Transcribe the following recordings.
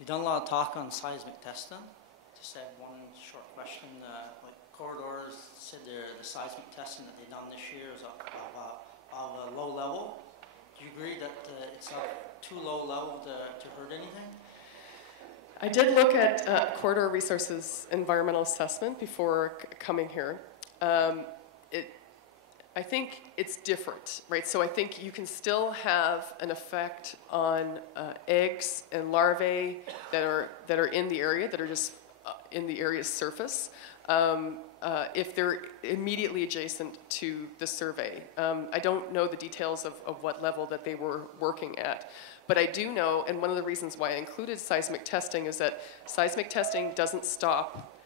You've done a lot of talk on seismic testing. Just had one short question. Like corridors said the seismic testing that they've done this year is of a low level. Do you agree that it's not too low level to hurt anything? I did look at corridor resources environmental assessment before coming here. I think it's different, right? So I think you can still have an effect on eggs and larvae that are in the area, that are just in the area's surface, if they're immediately adjacent to the survey. I don't know the details of what level that they were working at, but I do know, and one of the reasons why I included seismic testing is that seismic testing doesn't stop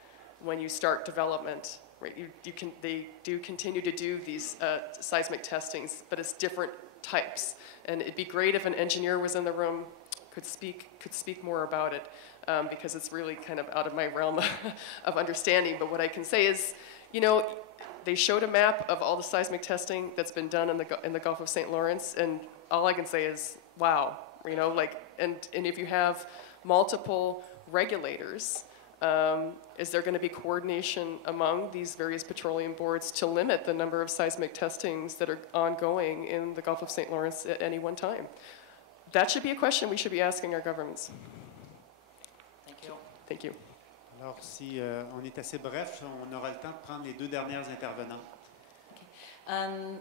when you start development. Right, they do continue to do these seismic testings, but it's different types. And it'd be great if an engineer was in the room, could speak more about it, because it's really kind of out of my realm of understanding. But what I can say is, you know, they showed a map of all the seismic testing that's been done in the Gulf of St. Lawrence, and all I can say is, wow, you know, like, and if you have multiple regulators. Is there going to be coordination among these various petroleum boards to limit the number of seismic testings that are ongoing in the Gulf of St. Lawrence at any one time? That should be a question we should be asking our governments. Thank you. Thank you. Alors, si on est assez bref, on aura le temps de prendre les deux dernières intervenantes. Okay.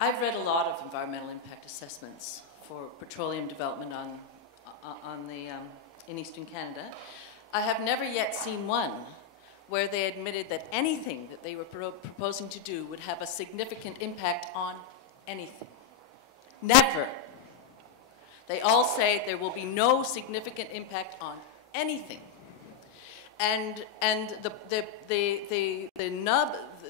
I've read a lot of environmental impact assessments for petroleum development in Eastern Canada. I have never yet seen one where they admitted that anything that they were proposing to do would have a significant impact on anything. Never. They all say there will be no significant impact on anything. And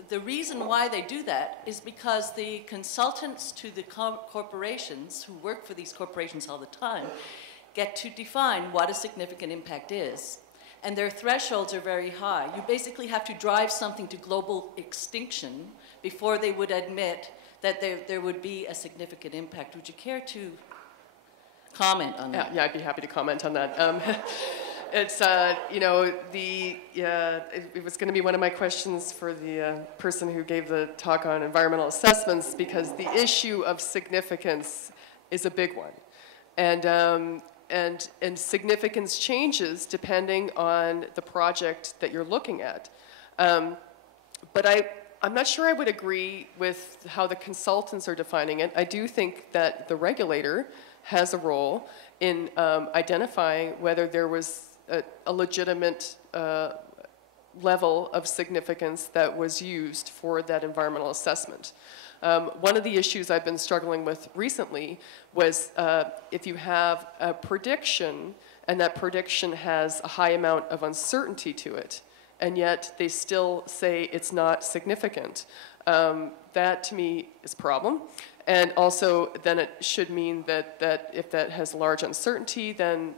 the reason why they do that is because the consultants to the corporations who work for these corporations all the time get to define what a significant impact is. And their thresholds are very high. You basically have to drive something to global extinction before they would admit that there would be a significant impact. Would you care to comment on that? Yeah, I'd be happy to comment on that. It's, you know, it was going to be one of my questions for the person who gave the talk on environmental assessments, because the issue of significance is a big one. And significance changes depending on the project that you're looking at. But I'm not sure I would agree with how the consultants are defining it. I do think that the regulator has a role in identifying whether there was a legitimate level of significance that was used for that environmental assessment. One of the issues I've been struggling with recently was if you have a prediction and that prediction has a high amount of uncertainty to it, and yet they still say it's not significant. That to me is a problem. And also then it should mean that if that has large uncertainty, then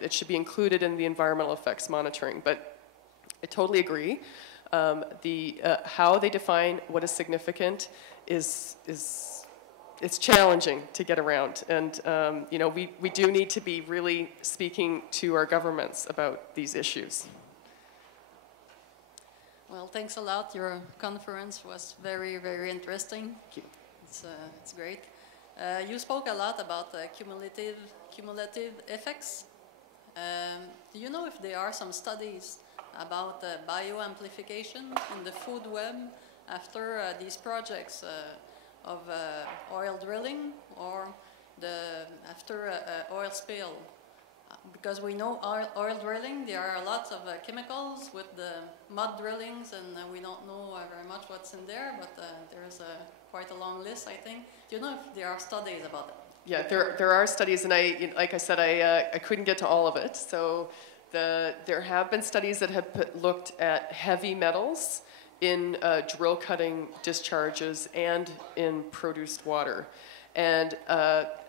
it should be included in the environmental effects monitoring. But I totally agree. How they define what is significant it's challenging to get around, and you know, we do need to be really speaking to our governments about these issues. Well, thanks a lot. Your conference was very, very interesting. Thank you. It's great. You spoke a lot about cumulative effects. Do you know if there are some studies about bioamplification in the food web after these projects of oil drilling or after oil spill? Because we know oil drilling, there are lots of chemicals with the mud drillings, and we don't know very much what's in there, but there's quite a long list, I think. Do you know if there are studies about that? Yeah, there are studies, and like I said, I couldn't get to all of it. So there have been studies that have looked at heavy metals in drill cutting discharges and in produced water. And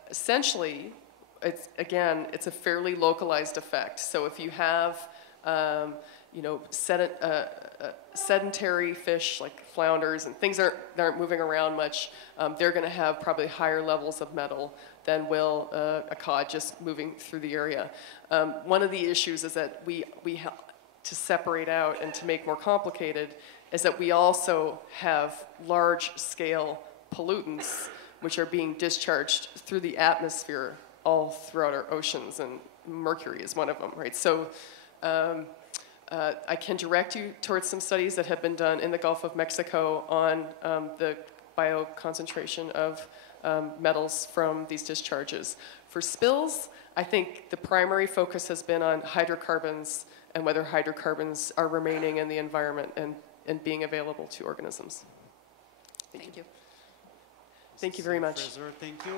essentially, it's a fairly localized effect. So if you have you know, sedentary fish like flounders and things that aren't moving around much, they're going to have probably higher levels of metal than will a cod just moving through the area. One of the issues is that we have to separate out and to make more complicated is that we also have large-scale pollutants which are being discharged through the atmosphere all throughout our oceans, and mercury is one of them, right? So I can direct you towards some studies that have been done in the Gulf of Mexico on the bioconcentration of metals from these discharges. For spills, I think the primary focus has been on hydrocarbons and whether hydrocarbons are remaining in the environment and being available to organisms. Thank you. Thank you very much. Fraser, thank you.